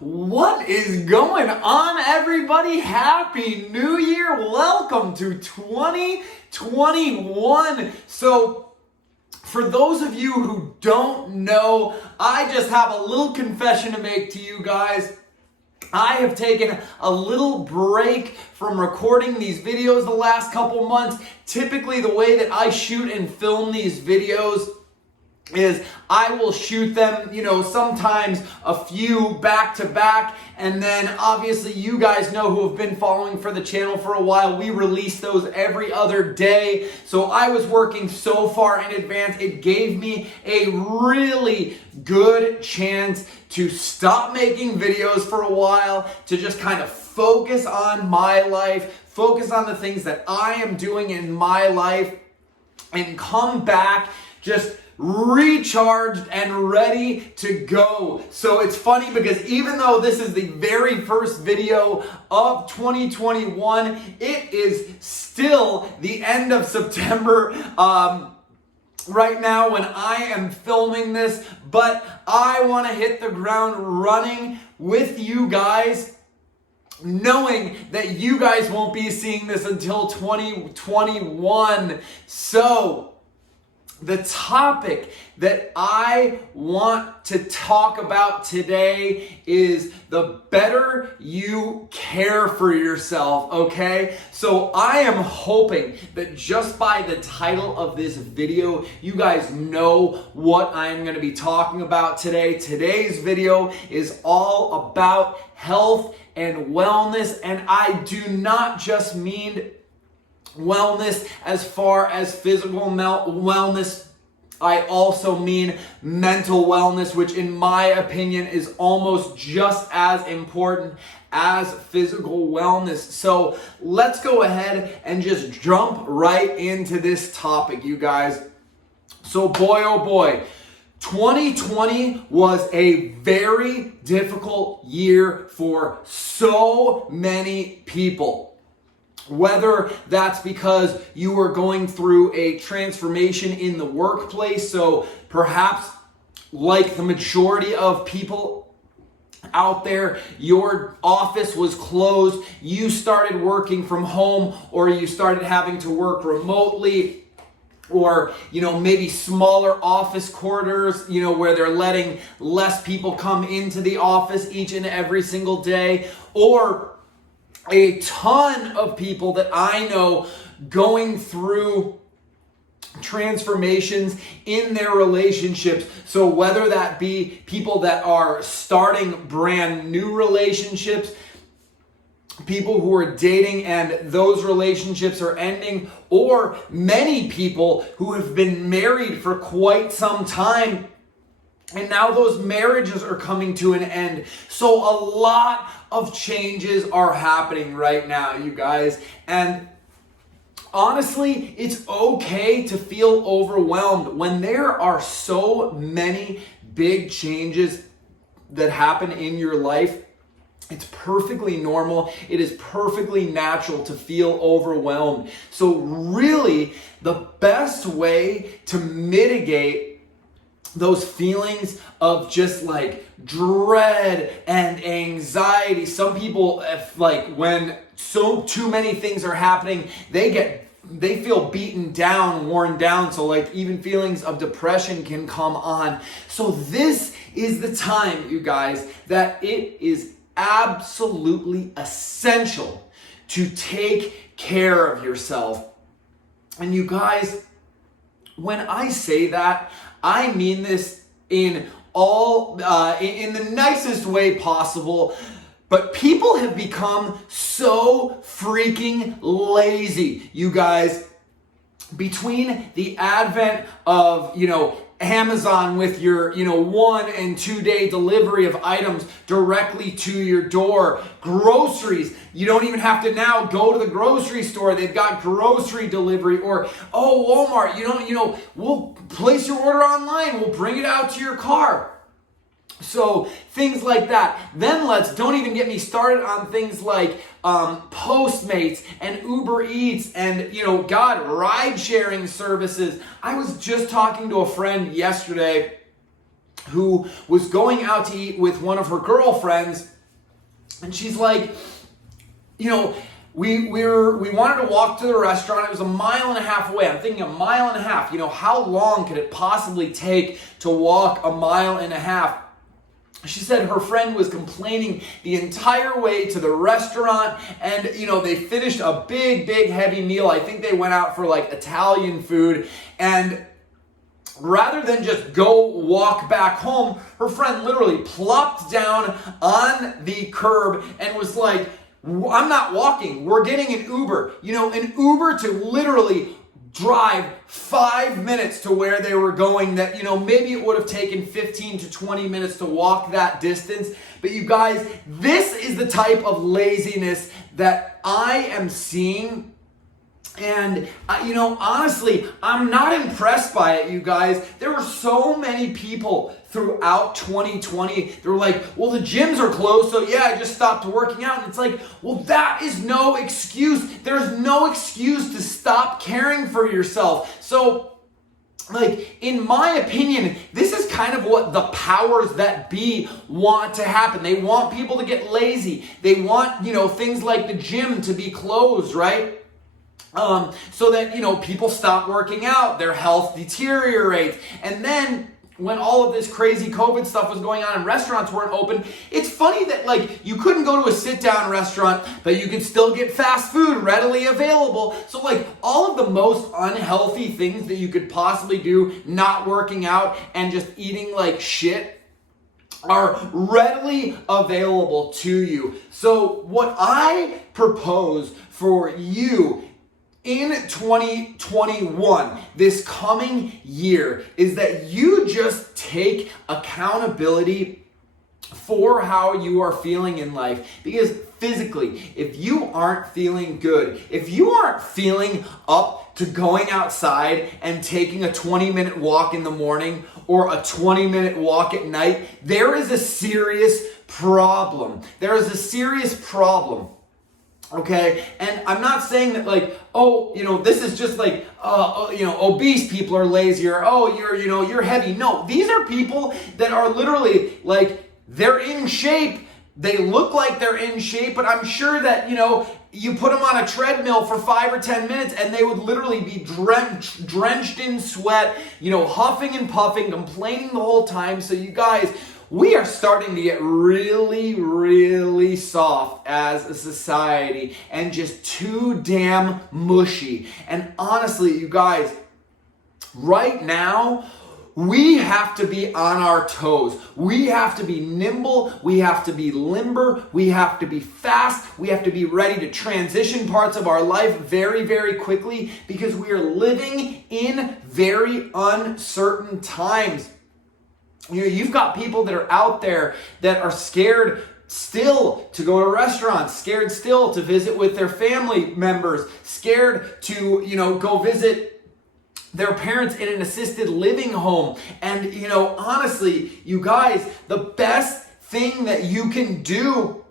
What is going on, everybody? Happy New Year. Welcome to 2021. So, for those of you who don't know, I just have a little confession to make to you guys. I have taken a little break from recording these videos the last couple months. Typically, the way that I shoot and film these videos is I will shoot them, sometimes a few back to back, and then obviously you guys know who have been following for the channel for a while, we release those every other day. So I was working so far in advance, it gave me a really good chance to stop making videos for a while, to just kind of focus on my life, focus on the things that I am doing in my life, and come back just recharged and ready to go. So it's funny because even though this is the very first video of 2021, it is still the end of September right now when I am filming this, but I want to hit the ground running with you guys, knowing that you guys won't be seeing this until 2021. So the topic that I want to talk about today is the better you care for yourself, okay? So I am hoping that just by the title of this video, you guys know what I'm going to be talking about today. Today's video is all about health and wellness, and I do not just mean wellness as far as physical wellness. I also mean mental wellness, which in my opinion is almost just as important as physical wellness. So let's go ahead and just jump right into this topic, you guys. So boy, oh boy, 2020 was a very difficult year for so many people. Whether that's because you were going through a transformation in the workplace, so perhaps like the majority of people out there, your office was closed, you started working from home, or you started having to work remotely, or maybe smaller office quarters, where they're letting less people come into the office each and every single day, or a ton of people that I know going through transformations in their relationships. So whether that be people that are starting brand new relationships, people who are dating and those relationships are ending, or many people who have been married for quite some time and now those marriages are coming to an end. So a lot of changes are happening right now, you guys. And honestly, it's okay to feel overwhelmed when there are so many big changes that happen in your life. It's perfectly normal. It is perfectly natural to feel overwhelmed. So really, the best way to mitigate those feelings of just like dread and anxiety. Some people, if when too many things are happening, they feel beaten down, worn down. So even feelings of depression can come on. So this is the time, you guys, that it is absolutely essential to take care of yourself. And you guys, when I say that, I mean this in the nicest way possible, but people have become so freaking lazy, you guys. Between the advent of, Amazon with your, 1 and 2 day delivery of items directly to your door. Groceries. You don't even have to now go to the grocery store. They've got grocery delivery. Or, Walmart, we'll place your order online. We'll bring it out to your car. So things like that. Then don't even get me started on things like Postmates and Uber Eats and, ride sharing services. I was just talking to a friend yesterday who was going out to eat with one of her girlfriends, and she's like, you know, we wanted to walk to the restaurant. It was 1.5 miles away. I'm thinking 1.5 miles. You know, how long could it possibly take to walk 1.5 miles? She said her friend was complaining the entire way to the restaurant, and you know, they finished a big heavy meal. I think they went out for like Italian food, and rather than just go walk back home, her friend literally plopped down on the curb and was like, I'm not walking, we're getting an Uber. You know, an Uber to literally drive 5 minutes to where they were going, that, you know, maybe it would have taken 15 to 20 minutes to walk that distance. But you guys, this is the type of laziness that I am seeing. And, you know, honestly, I'm not impressed by it, you guys. There were so many people throughout 2020. They were like, well, the gyms are closed, so yeah, I just stopped working out. And it's like, well, that is no excuse. There's no excuse to stop caring for yourself. So, like, in my opinion, this is kind of what the powers that be want to happen. They want people to get lazy. They want, you know, things like the gym to be closed, right? So that, you know, people stop working out, their health deteriorates. And then when all of this crazy COVID stuff was going on and restaurants weren't open, it's funny that, like, you couldn't go to a sit-down restaurant, but you could still get fast food readily available. So, like, all of the most unhealthy things that you could possibly do, not working out and just eating like shit, are readily available to you. So what I propose for you in 2021, this coming year, is that you just take accountability for how you are feeling in life. Because physically, if you aren't feeling good, if you aren't feeling up to going outside and taking a 20-minute walk in the morning or a 20-minute walk at night, there is a serious problem. There is a serious problem. Okay, and I'm not saying that, like, oh, you know, this is just like, you know, obese people are lazy, or, oh, you're heavy. No, these are people that are literally, like, they're in shape. They look like they're in shape, but I'm sure that, you know, you put them on a treadmill for 5 or 10 minutes and they would literally be drenched in sweat, you know, huffing and puffing, complaining the whole time. So you guys, we are starting to get really soft as a society and just too damn mushy. And honestly, you guys, right now, we have to be on our toes. We have to be nimble. We have to be limber. We have to be fast. We have to be ready to transition parts of our life very quickly, because we are living in very uncertain times. You know, you've got people that are out there that are scared still to go to restaurants, scared still to visit with their family members, scared to, you know, go visit their parents in an assisted living home. And, you know, honestly, you guys, the best thing that you can do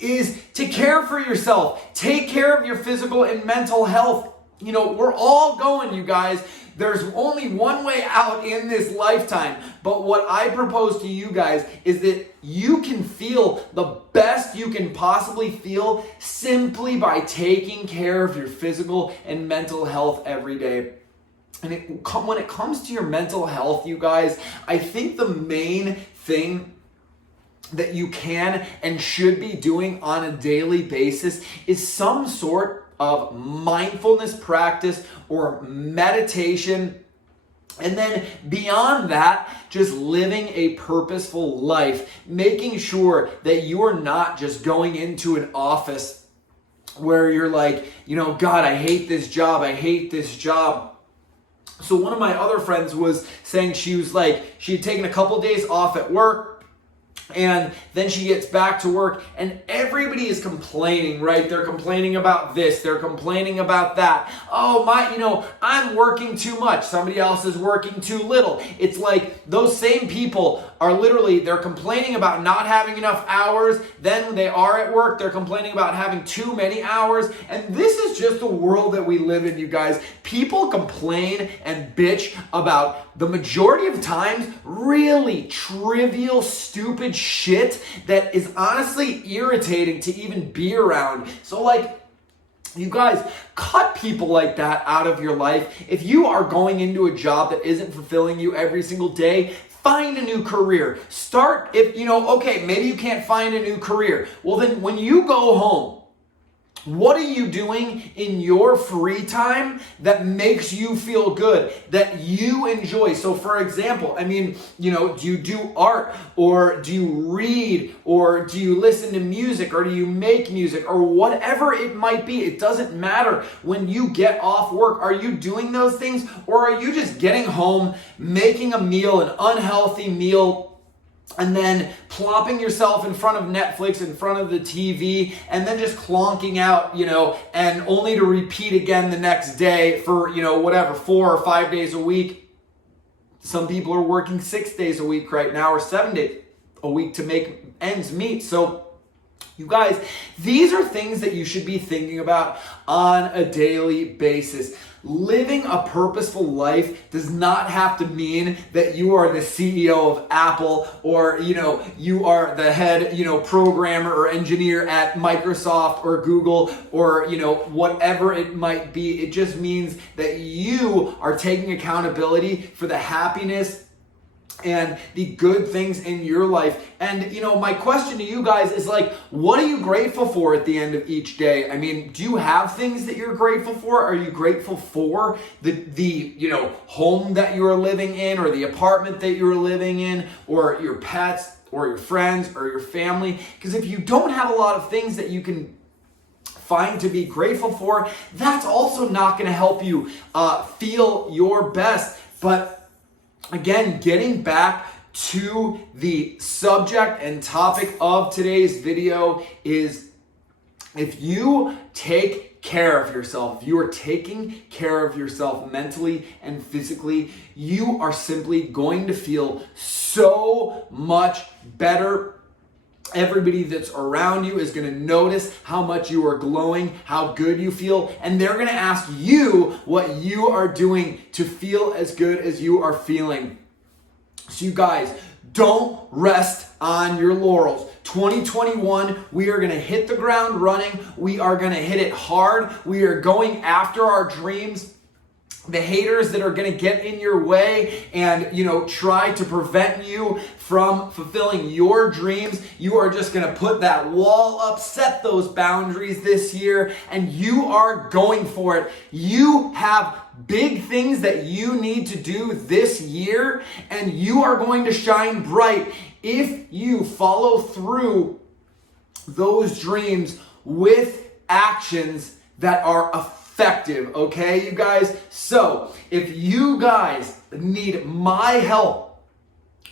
is to care for yourself. Take care of your physical and mental health. You know, we're all going, you guys. There's only one way out in this lifetime. But what I propose to you guys is that you can feel the best you can possibly feel simply by taking care of your physical and mental health every day. And when it comes to your mental health, you guys, I think the main thing that you can and should be doing on a daily basis is some sort of mindfulness practice or meditation. And then beyond that, just living a purposeful life, making sure that you are not just going into an office where you're like, you know, God, I hate this job. I hate this job. So one of my other friends was saying she had taken a couple days off at work, And then she gets back to work and everybody is complaining, right? They're complaining about this. They're complaining about that. Oh, I'm working too much. Somebody else is working too little. It's like those same people are they're complaining about not having enough hours. Then when they are at work, they're complaining about having too many hours. And this is just the world that we live in, you guys. People complain and bitch about the majority of times really trivial, stupid shit that is honestly irritating to even be around. So you guys, cut people like that out of your life. If you are going into a job that isn't fulfilling you every single day, find a new career. Maybe you can't find a new career. Well, then when you go home, what are you doing in your free time that makes you feel good, that you enjoy? So for example, do you do art, or do you read, or do you listen to music, or do you make music, or whatever it might be? It doesn't matter. When you get off work, are you doing those things, or are you just getting home, making a meal, an unhealthy meal, and then plopping yourself in front of Netflix, in front of the TV, and then just clonking out, and only to repeat again the next day for, 4 or 5 days a week. Some people are working 6 days a week right now, or 7 days a week to make ends meet. So you guys, these are things that you should be thinking about on a daily basis. Living a purposeful life does not have to mean that you are the CEO of Apple, or you are the head programmer or engineer at Microsoft or Google, or whatever it might be. It just means that you are taking accountability for the happiness and the good things in your life. And my question to you guys is what are you grateful for at the end of each day? Do you have things that you're grateful for? Are you grateful for the home that you are living in, or the apartment that you're living in, or your pets, or your friends, or your family? Because if you don't have a lot of things that you can find to be grateful for, that's also not going to help you feel your best. But again, getting back to the subject and topic of today's video is, if you take care of yourself, if you are taking care of yourself mentally and physically, you are simply going to feel so much better. Everybody that's around you is going to notice how much you are glowing, how good you feel, and they're going to ask you what you are doing to feel as good as you are feeling. So you guys, don't rest on your laurels. 2021, we are going to hit the ground running. We are going to hit it hard. We are going after our dreams. The haters that are going to get in your way and, try to prevent you from fulfilling your dreams, you are just going to put that wall up, set those boundaries this year, and you are going for it. You have big things that you need to do this year, and you are going to shine bright if you follow through those dreams with actions that are effective, okay, you guys? So, if you guys need my help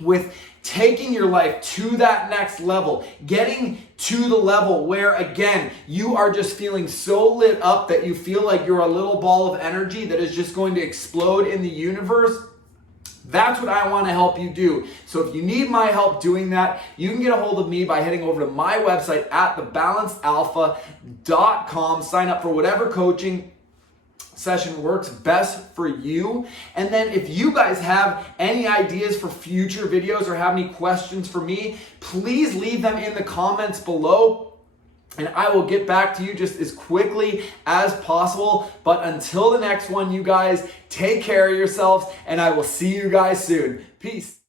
with taking your life to that next level, getting to the level where, again, you are just feeling so lit up that you feel like you're a little ball of energy that is just going to explode in the universe, that's what I want to help you do. So if you need my help doing that, you can get a hold of me by heading over to my website at thebalancedalpha.com. Sign up for whatever coaching session works best for you. And then if you guys have any ideas for future videos or have any questions for me, please leave them in the comments below, and I will get back to you just as quickly as possible. But until the next one, you guys, take care of yourselves, and I will see you guys soon. Peace.